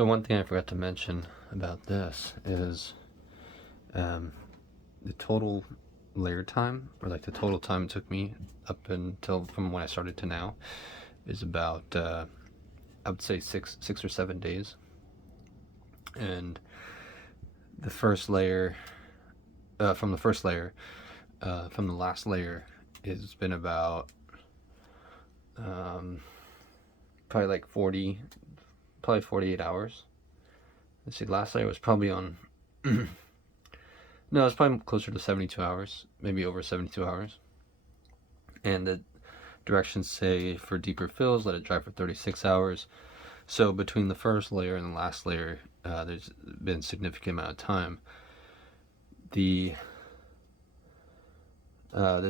So one thing I forgot to mention about this is the total layer time, or like the total time it took me up until from when I started to now, is about I would say six or 7 days. And the first layer, from the first layer, from the last layer, it's been about probably like 48 hours. Let's see, last layer was probably on no, it's probably closer to 72 hours, maybe over 72 hours. And the directions say for deeper fills, let it dry for 36 hours. So between the first layer and the last layer, there's been a significant amount of time. There's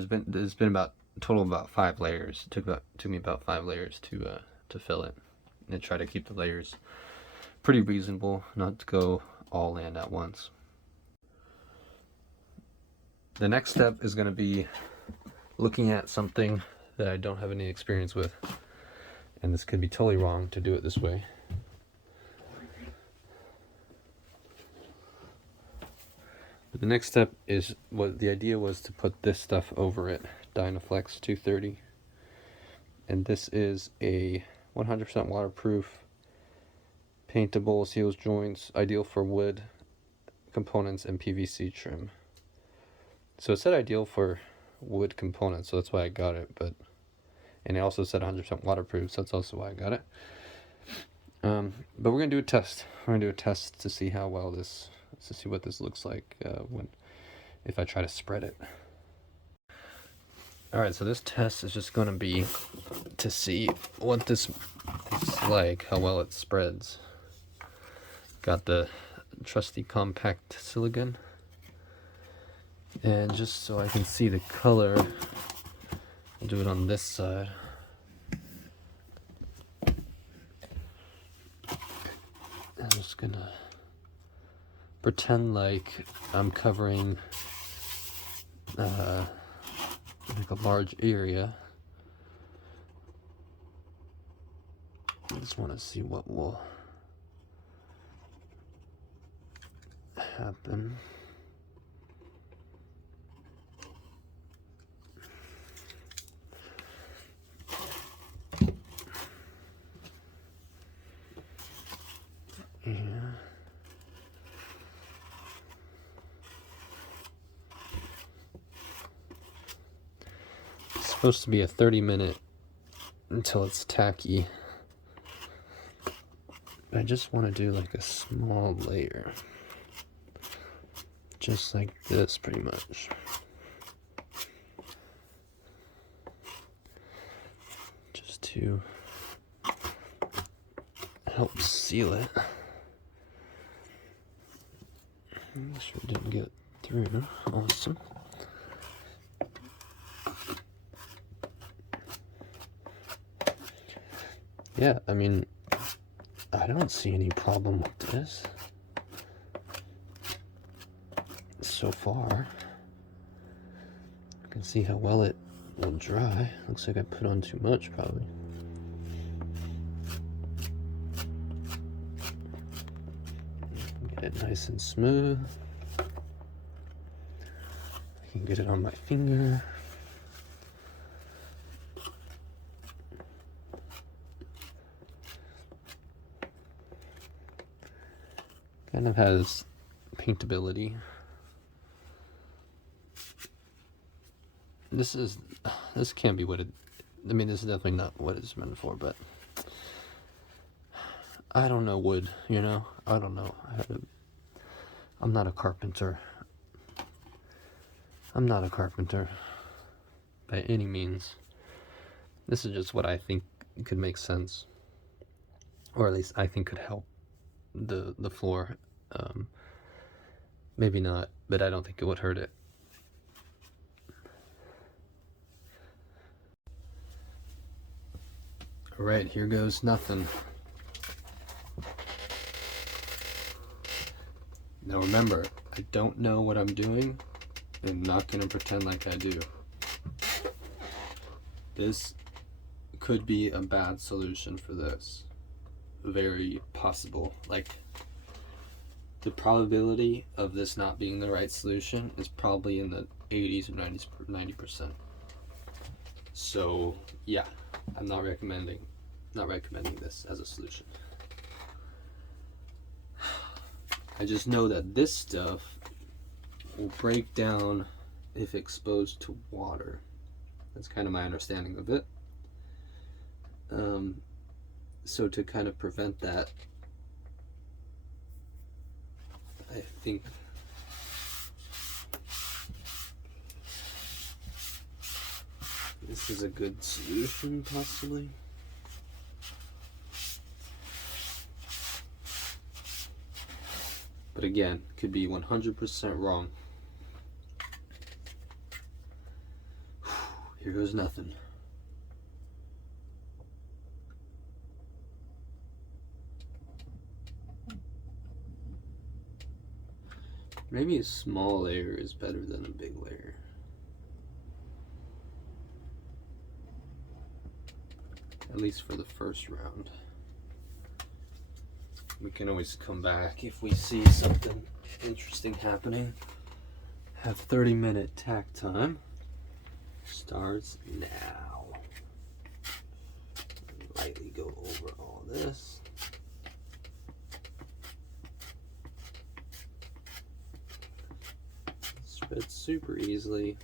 been about a total of about 5 layers. It took me about 5 layers to fill it, and try to keep the layers pretty reasonable, not to go all in at once. The next step is going to be looking at something that I don't have any experience with, and this could be totally wrong to do it this way. But the next step is, what the idea was to put this stuff over it, Dynaflex 230, and this is a 100% waterproof, paintable, seals joints, ideal for wood components and PVC trim. So it said ideal for wood components, so that's why I got it. And it also said 100% waterproof, so that's also why I got it. But we're gonna do a test. We're gonna do a test to see how well to see what this looks like if I try to spread it. All right, so this test is just gonna be to see what this is like, how well it spreads. Got the trusty compact silicone. And just so I can see the color, I'll do it on this side. I'm just gonna pretend like I'm covering like a large area. I just want to see what will happen. Yeah. It's supposed to be a 30-minute until it's tacky. I just want to do like a small layer. Just like this, pretty much. Just to help seal it. Sure didn't get through. Awesome. Yeah, I mean, I don't see any problem with this so far. I can see how well it will dry. Looks like I put on too much, probably. Get it nice and smooth. I can get it on my finger. Kind of has paintability. This can't be what it, I mean, this is definitely not what it's meant for, but I don't know wood, you know? I don't know. I'm not a carpenter. I'm not a carpenter by any means. This is just what I think could make sense, or at least I think could help the floor. Maybe not, but I don't think it would hurt it. Alright, here goes nothing. Now remember, I don't know what I'm doing. I'm not going to pretend like I do. This could be a bad solution for this. very possible. Like, the probability of this not being the right solution is probably in the 80s or 90%. So yeah, I'm not recommending this as a solution. I just know that this stuff will break down if exposed to water. That's kind of my understanding of it. So to kind of prevent that, I think this is a good solution, possibly. But again, could be 100% wrong. Here goes nothing. Maybe a small layer is better than a big layer. At least for the first round. We can always come back if we see something interesting happening. Have 30-minute tack time. Starts now. Lightly go over all this. Spreads super easily,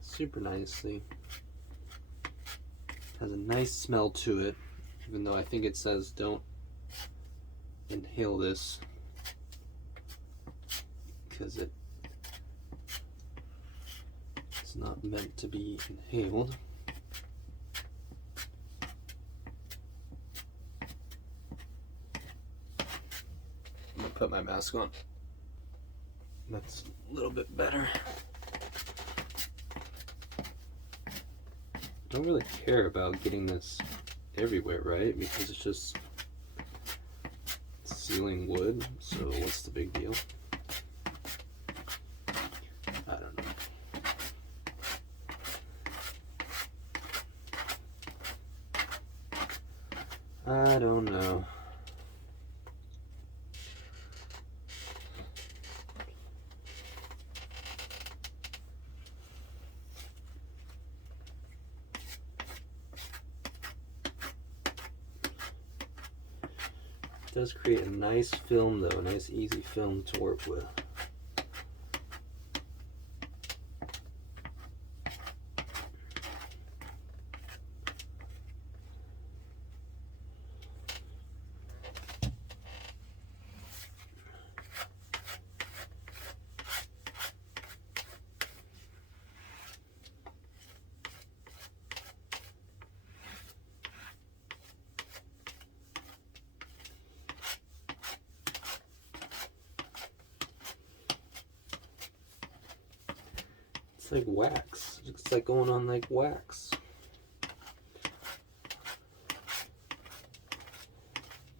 super nicely. Has a nice smell to it, even though I think it says don't inhale this because it's not meant to be inhaled. I'm gonna put my mask on. That's a little bit better. Don't really care about getting this everywhere, right? Because it's just sealing wood, so what's the big deal? I don't know. I don't know. It does create a nice film though, a nice easy film to work with. It's like wax. It's like going on like wax.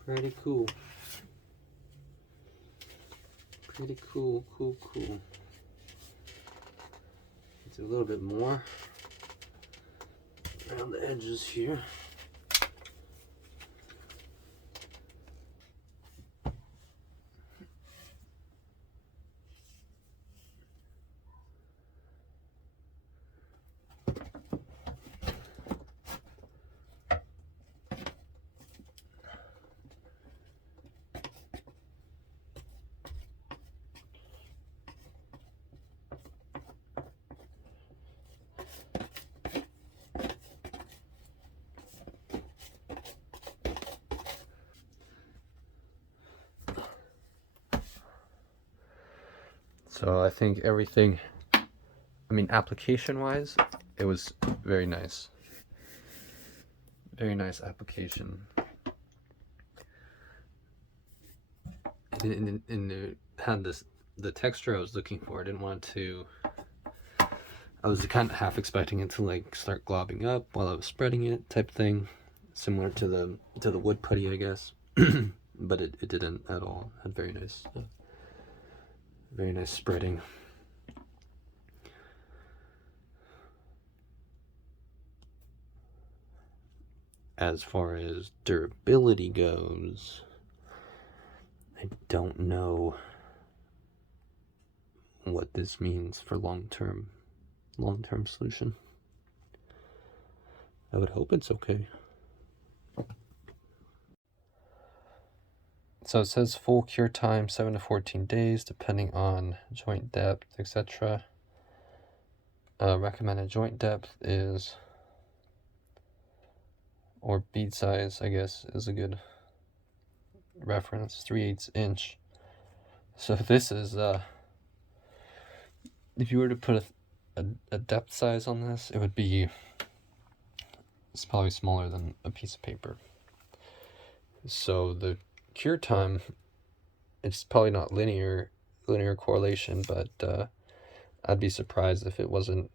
Pretty cool. Pretty cool, cool. Let's do a little bit more around the edges here. So I think everything, I mean, application-wise, it was very nice. Very nice application. And it had the texture I was looking for. I didn't want to, I was kind of half expecting it to like start globbing up while I was spreading it type thing. Similar to the wood putty, I guess. But it didn't at all. It had very nice spreading. as far as durability goes, I don't know what this means for long-term solution. I would hope it's okay. So it says full cure time 7 to 14 days depending on joint depth, etc. Recommended joint depth is, or bead size, I guess, is a good reference, 3/8 inch. So this is if you were to put a depth size on this, it would be, it's probably smaller than a piece of paper. So the cure time, it's probably not linear correlation, but I'd be surprised if it wasn't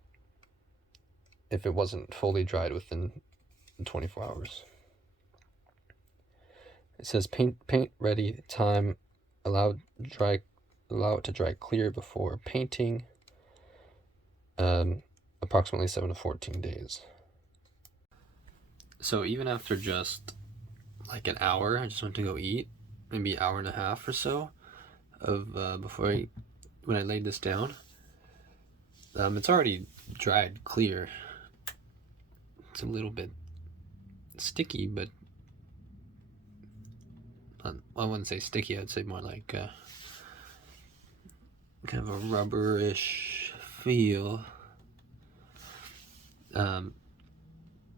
fully dried within 24 hours. It says paint ready time, allow it to dry clear before painting, approximately 7 to 14 days. So even after just like an hour, I just went to go eat, maybe an hour and a half or so of when I laid this down, it's already dried clear. It's a little bit sticky, but I wouldn't say sticky, I'd say more like kind of a rubberish feel.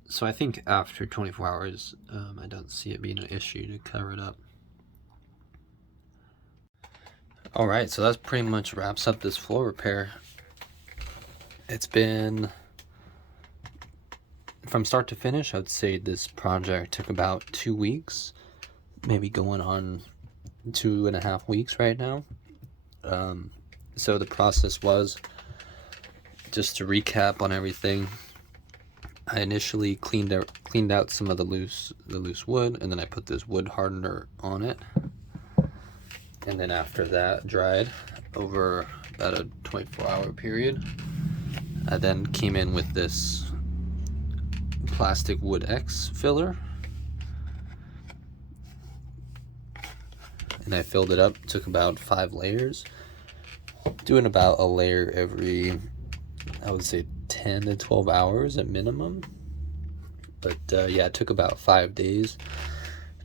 So I think after 24 hours, I don't see it being an issue to cover it up. Alright, so that pretty much wraps up this floor repair. It's been, from start to finish, I would say this project took about 2 weeks, maybe going on 2.5 weeks right now. So the process was, just to recap on everything, I initially cleaned out some of the loose wood, and then I put this wood hardener on it. And then after that dried over about a 24-hour period, I then came in with this plastic Wood X filler, and I filled it up. Took about 5 layers, doing about a layer every, I would say, 10 to 12 hours at minimum. But yeah, it took about 5 days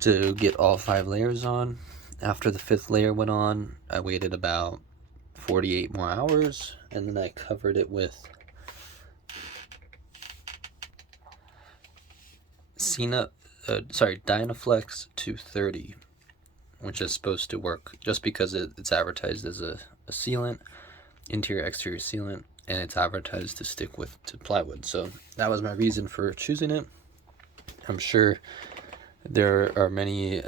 to get all 5 layers on. After the 5th layer went on, I waited about 48 more hours, and then I covered it with Dynaflex 230, which is supposed to work just because it's advertised as a sealant, interior exterior sealant, and it's advertised to stick to plywood. So that was my reason for choosing it. I'm sure there are many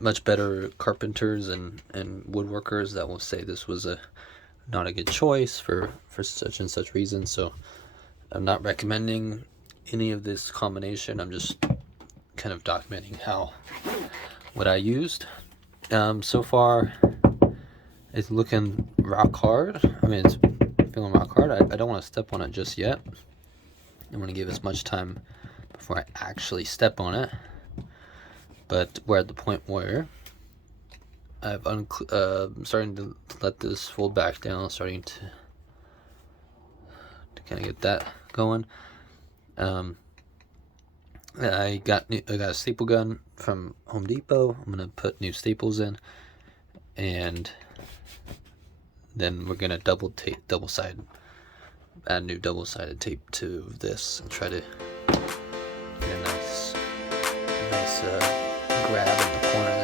much better carpenters and woodworkers that will say this was not a good choice for such and such reasons. So I'm not recommending any of this combination. I'm just kind of documenting what I used. So far it's looking rock hard. I mean, it's feeling rock hard. I don't want to step on it just yet. I want to give as much time before I actually step on it. But we're at the point where I've starting to let this fold back down, starting to kind of get that going. I got a staple gun from Home Depot. I'm gonna put new staples in, and then we're gonna add new double-sided tape to this and try to get a nice grab in the corner there.